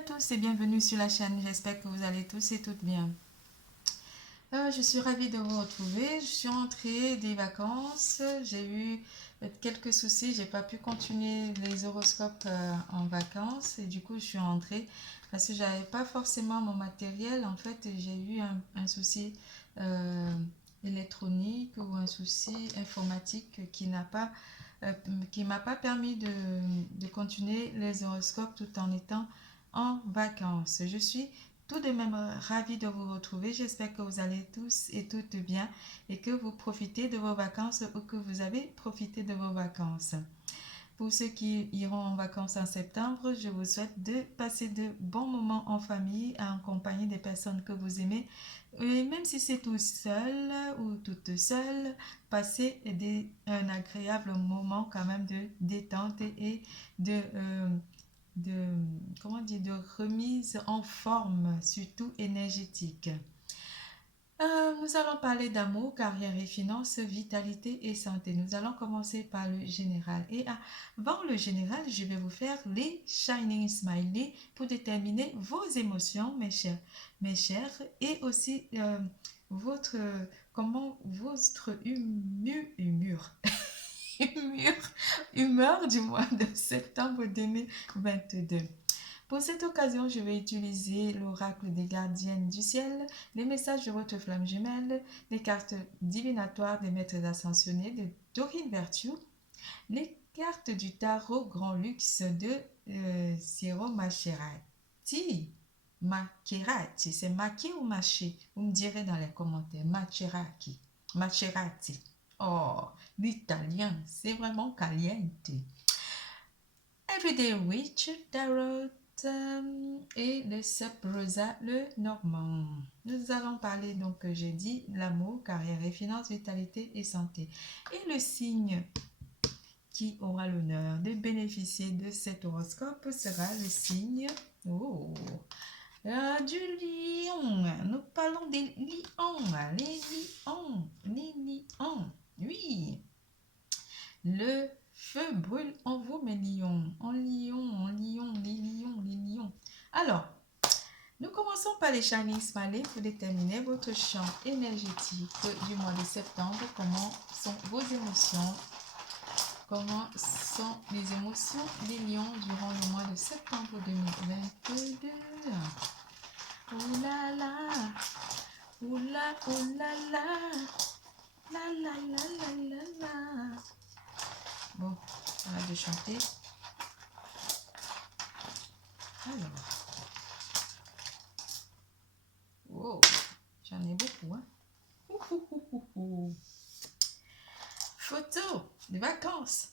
à tous et bienvenue sur la chaîne. J'espère que vous allez tous et toutes bien. Je suis ravie de vous retrouver. Je suis rentrée des vacances. J'ai eu quelques soucis. J'ai pas pu continuer les horoscopes en vacances et du coup je suis rentrée parce que j'avais pas forcément mon matériel. En fait, j'ai eu un souci euh, électronique ou un souci informatique euh, qui m'a pas permis de continuer les horoscopes tout en étant en vacances. Je suis tout de même ravie de vous retrouver. J'espère que vous allez tous et toutes bien et que vous profitez de vos vacances ou que vous avez profité de vos vacances. Pour ceux qui iront en vacances en septembre, je vous souhaite de passer de bons moments en famille, en compagnie des personnes que vous aimez. Et même si c'est tout seul ou toute seule, passez un agréable moment quand même de détente et de, comment dire, de remise en forme, surtout énergétique. Nous allons parler d'amour, carrière et finances, vitalité et santé. Nous allons commencer par le général. Et avant le général, je vais vous faire les Shining Smiley pour déterminer vos émotions, mes chers, et aussi votre, comment votre humeur, humeur du mois de septembre 2022. Pour cette occasion, je vais utiliser l'oracle des gardiennes du ciel, les messages de votre flamme jumelle, les cartes divinatoires des maîtres ascensionnés de Dorine Virtue, les cartes du tarot Grand Luxe de Siro Macerati. Macerati, c'est maqué ou mâché? Vous me direz dans les commentaires. Macerati. Macerati. Oh, l'italien, c'est vraiment caliente. Everyday Witch Tarot et le Sabrosa le Normand. Nous allons parler donc, j'ai dit, l'amour, carrière et finances, vitalité et santé. Et le signe qui aura l'honneur de bénéficier de cet horoscope sera le signe du lion. Nous parlons des lions, les lions, oui. Le feu brûle en vous, mes lions. En lion, les lions. Alors, nous commençons par les Chinese Smiley pour déterminer votre champ énergétique du mois de septembre. Comment sont vos émotions? Comment sont les émotions des lions durant le mois de septembre 2022? Oh là là, oh là, oh là là, la la la la la la. Bon, arrête de chanter. Alors, wow, j'en ai beaucoup, hein. Photo de vacances.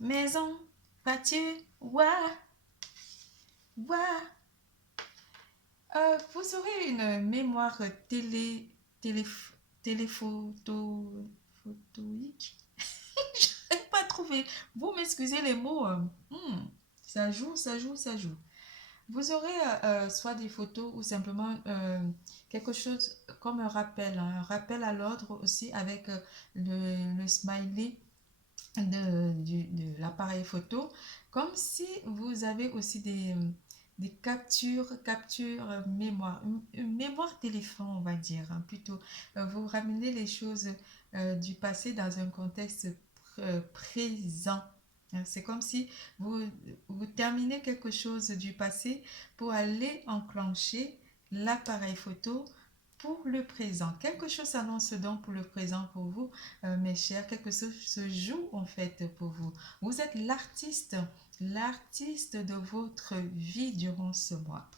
Maison, voiture, ouah, ouah. Vous aurez une mémoire télé, photoïque. Je n'ai pas trouvé. Vous m'excusez les mots. Ça joue, ça joue, ça joue. Vous aurez soit des photos ou simplement quelque chose comme un rappel à l'ordre aussi avec le smiley de l'appareil photo, comme si vous avez aussi des captures mémoire, une mémoire téléphone, on va dire, hein, plutôt. Vous ramenez les choses du passé dans un contexte présent. C'est comme si vous terminez quelque chose du passé pour aller enclencher l'appareil photo pour le présent. Quelque chose s'annonce donc pour le présent pour vous, mes chers. Quelque chose se joue en fait pour vous. Vous êtes l'artiste de votre vie durant ce mois.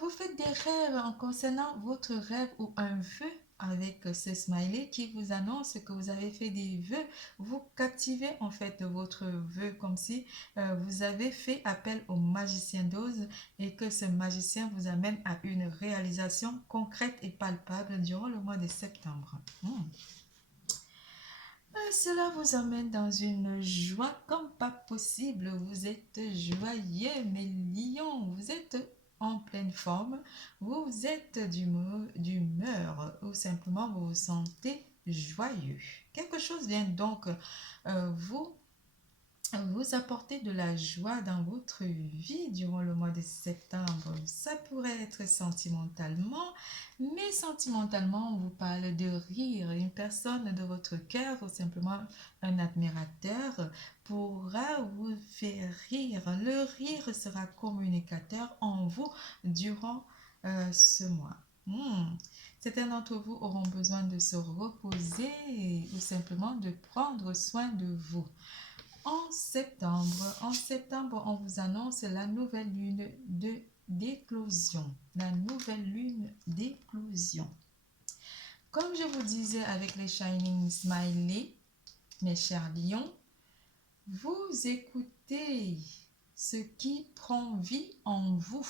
Vous faites des rêves en concernant votre rêve ou un vœu avec ce smiley qui vous annonce que vous avez fait des vœux. Vous captivez en fait votre vœu comme si vous avez fait appel au magicien d'Oz et que ce magicien vous amène à une réalisation concrète et palpable durant le mois de septembre. Cela vous emmène dans une joie comme pas possible. Vous êtes joyeux, mes lions. Vous êtes en pleine forme. Vous êtes d'humeur ou simplement vous vous sentez joyeux. Quelque chose vient donc vous vous apporter de la joie dans votre vie durant le mois de septembre. Ça pourrait être sentimentalement, mais sentimentalement, on vous parle de rire. Une personne de votre cœur ou simplement un admirateur pourra vous faire rire. Le rire sera communicateur en vous durant ce mois. Certains d'entre vous auront besoin de se reposer ou simplement de prendre soin de vous. En septembre, on vous annonce la nouvelle lune d'éclosion. La nouvelle lune d'éclosion. Comme je vous disais avec les Shining Smiley, mes chers lions, vous écoutez ce qui prend vie en vous.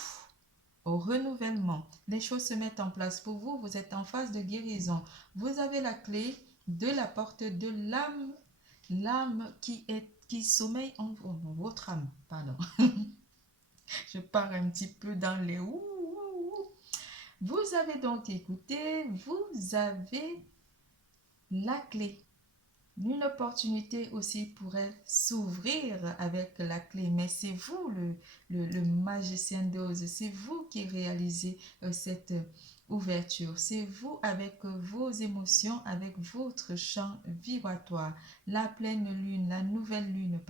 Au renouvellement, les choses se mettent en place pour vous. Vous êtes en phase de guérison. Vous avez la clé de la porte de l'âme qui sommeille en votre âme. Pardon. Je pars un petit peu dans les ouh. Vous avez donc écouté, vous avez la clé. Une opportunité aussi pourrait s'ouvrir avec la clé, mais c'est vous le magicien d'Oz, c'est vous qui réalisez cette ouverture, c'est vous avec vos émotions, avec votre champ vibratoire. La pleine lune, la nouvelle lune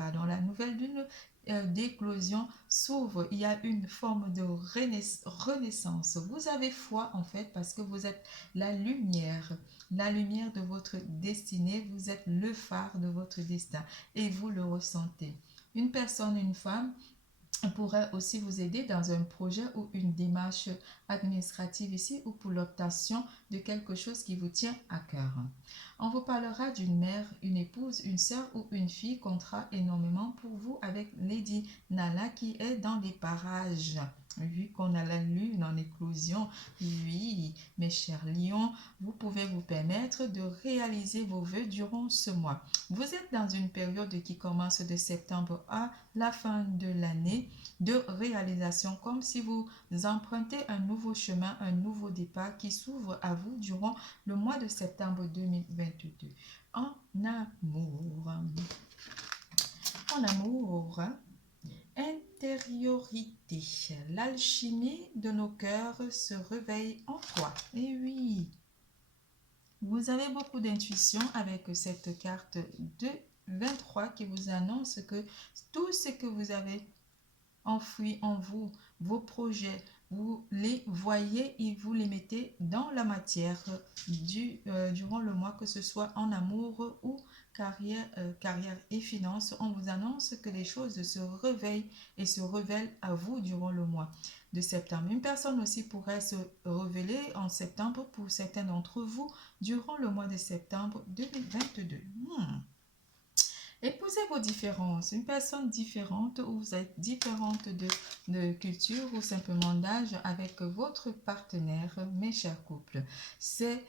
d'éclosion s'ouvre, il y a une forme de renaissance. Vous avez foi en fait parce que vous êtes la lumière de votre destinée, vous êtes le phare de votre destin et vous le ressentez. Une personne, une femme pourrait aussi vous aider dans un projet ou une démarche administrative ici ou pour l'obtention de quelque chose qui vous tient à cœur. On vous parlera d'une mère, une épouse, une sœur ou une fille comptera énormément pour vous avec Lady Nala qui est dans les parages. Vu qu'on a la lune en éclosion, oui, mes chers lions, vous pouvez vous permettre de réaliser vos vœux durant ce mois. Vous êtes dans une période qui commence de septembre à la fin de l'année de réalisation, comme si vous empruntez un nouveau chemin, un nouveau départ qui s'ouvre à vous durant le mois de septembre 2022. En amour, intériorité, l'alchimie de nos cœurs se réveille en toi. Et oui, vous avez beaucoup d'intuition avec cette carte de 23 qui vous annonce que tout ce que vous avez enfoui en vous, vos projets, vous les voyez et vous les mettez dans la matière durant le mois, que ce soit en amour ou carrière et finances. On vous annonce que les choses se réveillent et se révèlent à vous durant le mois de septembre. Une personne aussi pourrait se révéler en septembre pour certains d'entre vous durant le mois de septembre 2022. Épousez vos différences. Une personne différente ou vous êtes différente de culture ou simplement d'âge avec votre partenaire, mes chers couples. C'est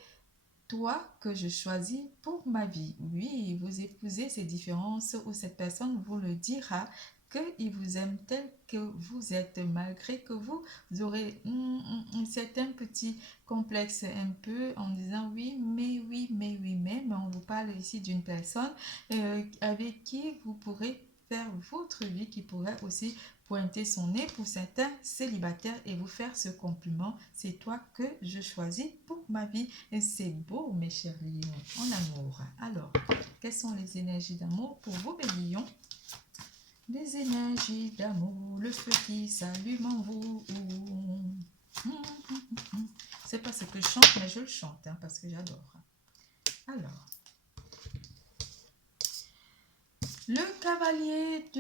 toi que je choisis pour ma vie. Oui, vous épousez ces différences ou cette personne vous le dira qu'il vous aime tel que vous êtes, malgré que vous aurez un certain petit complexe un peu en disant oui, mais on vous parle ici d'une personne avec qui vous pourrez faire votre vie, qui pourrait aussi pointer son nez pour certains célibataires et vous faire ce compliment. C'est toi que je choisis pour ma vie. Et c'est beau, mes chers lions, en amour. Alors, quelles sont les énergies d'amour pour vous, mes lions? Les énergies d'amour, le feu qui s'allume en vous. C'est pas ce que je chante, mais je le chante parce que j'adore. Alors, le cavalier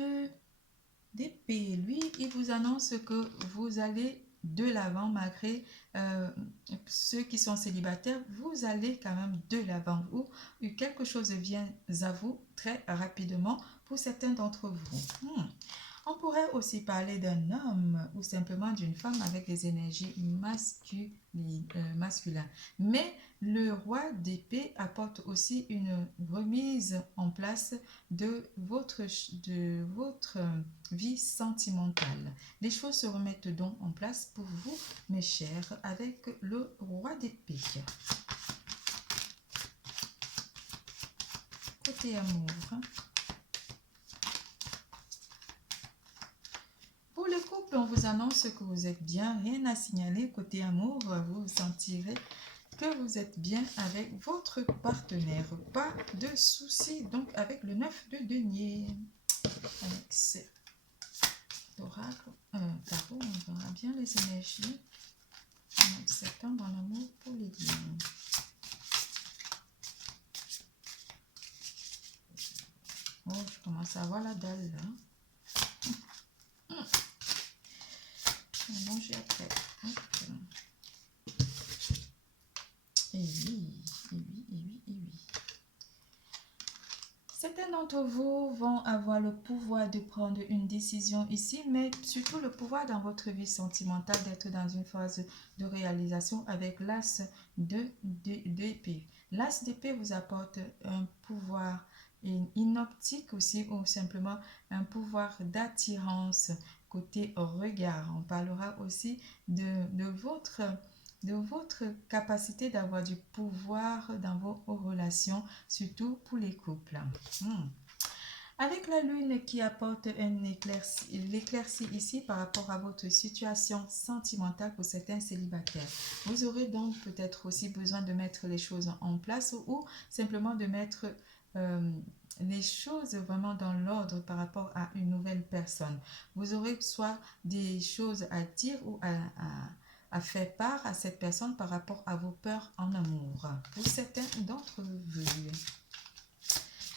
d'épée, lui, il vous annonce que vous allez de l'avant malgré ceux qui sont célibataires, vous allez quand même de l'avant ou quelque chose vient à vous très rapidement pour certains d'entre vous. On pourrait aussi parler d'un homme ou simplement d'une femme avec les énergies masculines. Mais le roi d'épée apporte aussi une remise en place de votre vie sentimentale. Les choses se remettent donc en place pour vous, mes chers, avec le roi d'épée. Côté amour. couple, on vous annonce que vous êtes bien, rien à signaler. Côté amour, vous sentirez que vous êtes bien avec votre partenaire. Pas de soucis, donc avec le 9 de denier. Avec cet oracle, tarot, on verra bien les énergies. En septembre, en amour pour les lions. Oh, je commence à avoir la dalle là. Je vais manger après. Okay. Et oui, et oui, et oui, et oui. Certains d'entre vous vont avoir le pouvoir de prendre une décision ici, mais surtout le pouvoir dans votre vie sentimentale d'être dans une phase de réalisation avec l'as d'épée. L'as d'épée vous apporte un pouvoir inoptique aussi, ou simplement un pouvoir d'attirance côté regard. On parlera aussi de votre capacité d'avoir du pouvoir dans vos relations, surtout pour les couples. Avec la lune qui apporte l'éclaircie ici par rapport à votre situation sentimentale pour certains célibataires. Vous aurez donc peut-être aussi besoin de mettre les choses en place ou simplement de mettre les choses vraiment dans l'ordre par rapport à une nouvelle personne. Vous aurez soit des choses à dire ou à faire part à cette personne par rapport à vos peurs en amour. Pour certains d'entre vous.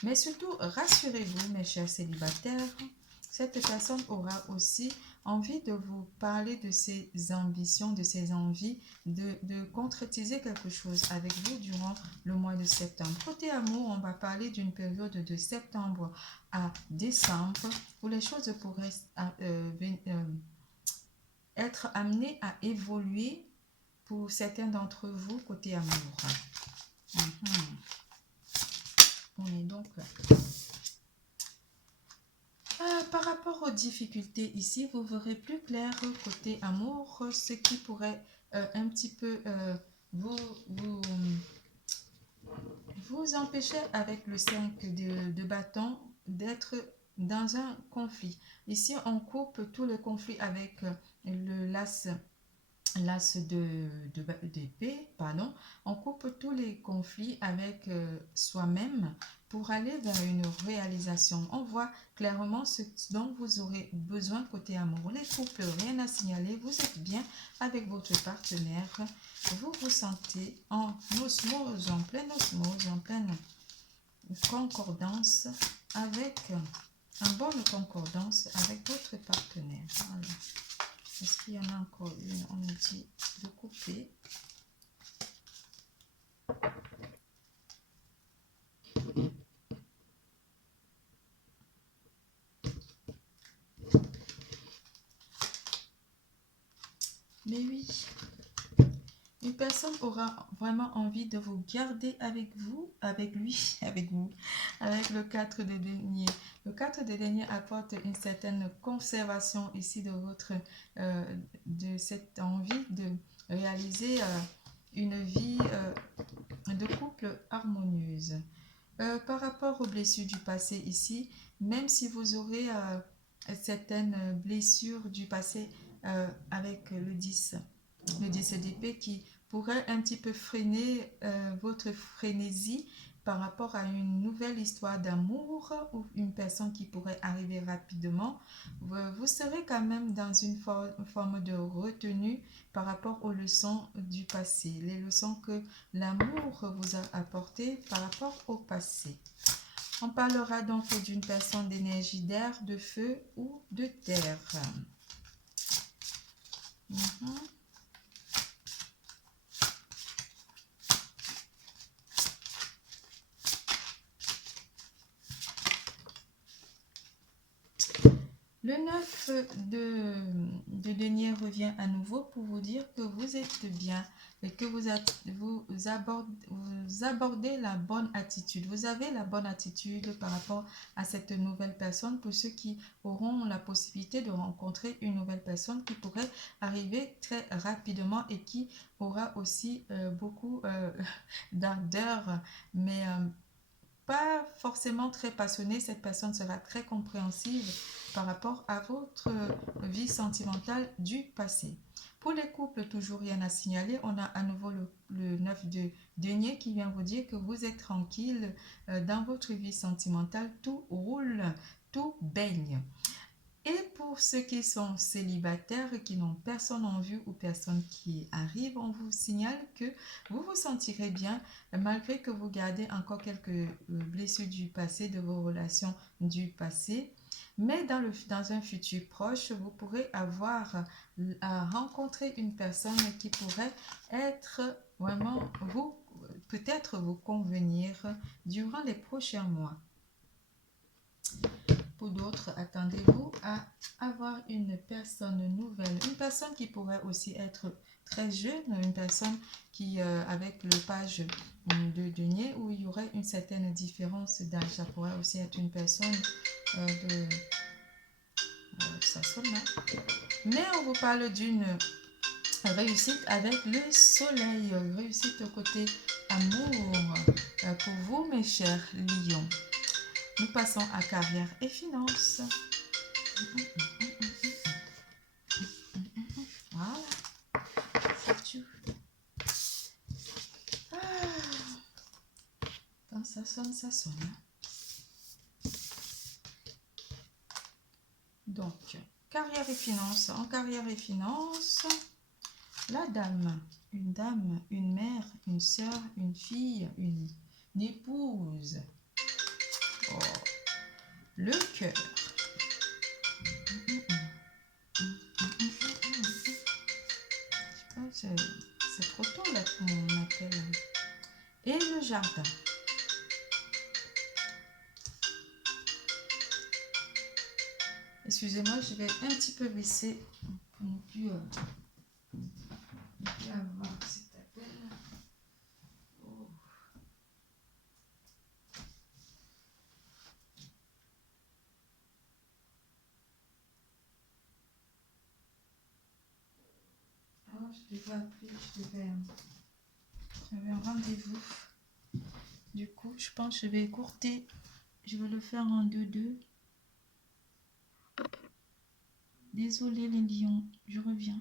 Mais surtout, rassurez-vous, mes chers célibataires, cette personne aura aussi envie de vous parler de ses ambitions, de ses envies, de concrétiser quelque chose avec vous durant le mois de septembre. Côté amour, on va parler d'une période de septembre à décembre où les choses pourraient être amenées à évoluer pour certains d'entre vous côté amour. On est donc là. Par rapport aux difficultés ici, vous verrez plus clair côté amour, ce qui pourrait un petit peu vous empêcher avec le 5 de bâton d'être dans un conflit. Ici, on coupe tout le conflit avec le l'as d'épée, pardon. On coupe tous les conflits avec soi-même pour aller vers une réalisation. On voit clairement ce dont vous aurez besoin côté amour. Les couples, rien à signaler, vous êtes bien avec votre partenaire. Vous vous sentez en osmose, en pleine osmose, en pleine concordance avec, en bonne concordance avec votre partenaire. Voilà. Est-ce qu'il y en a encore une? On nous dit de couper. Mais oui, une personne aura vraiment envie de vous garder avec vous, avec lui, avec vous, avec le 4 de denier. Le 4 de denier apporte une certaine conservation ici de cette envie de réaliser une vie de couple harmonieuse. Par rapport aux blessures du passé ici, même si vous aurez certaines blessures du passé avec le 10 d'épée qui pourrait un petit peu freiner votre frénésie par rapport à une nouvelle histoire d'amour ou une personne qui pourrait arriver rapidement, vous serez quand même dans une forme de retenue par rapport aux leçons du passé, les leçons que l'amour vous a apportées par rapport au passé. On parlera donc d'une personne d'énergie d'air, de feu ou de terre. Le 9 de denier revient à nouveau pour vous dire que vous êtes bien et que vous abordez la bonne attitude. Vous avez la bonne attitude par rapport à cette nouvelle personne pour ceux qui auront la possibilité de rencontrer une nouvelle personne qui pourrait arriver très rapidement et qui aura aussi beaucoup d'ardeur, mais pas forcément très passionné, cette personne sera très compréhensive par rapport à votre vie sentimentale du passé. Pour les couples, toujours rien à signaler. On a à nouveau le 9 de denier qui vient vous dire que vous êtes tranquille dans votre vie sentimentale. Tout roule, tout baigne. Et pour ceux qui sont célibataires et qui n'ont personne en vue ou personne qui arrive, on vous signale que vous vous sentirez bien malgré que vous gardez encore quelques blessures du passé, de vos relations du passé. Mais dans un futur proche, vous pourrez avoir à rencontrer une personne qui pourrait être vraiment peut-être vous convenir durant les prochains mois. Pour d'autres, attendez-vous à avoir une personne nouvelle, une personne qui pourrait aussi être très jeune, une personne qui, avec le page de denier, où il y aurait une certaine différence d'âge, ça pourrait aussi être une personne de... ça sonne là. Mais on vous parle d'une réussite avec le soleil, réussite côté amour pour vous, mes chers lions. Nous passons à carrière et finances. Voilà. C'est tout. Quand ça sonne, ça sonne. Donc, carrière et finances. En carrière et finances, la dame. Une dame, une mère, une sœur, une fille, une épouse. Oh. Le cœur. C'est trop tôt là qu'on appelle. Et le jardin. Excusez-moi, je vais un petit peu baisser pour ne plus avoir cet appel. Oh. Oh, je devais appeler, j'avais un rendez-vous. Du coup, je pense que je vais écourter. Je vais le faire en 2-2. Désolée les lions, je reviens.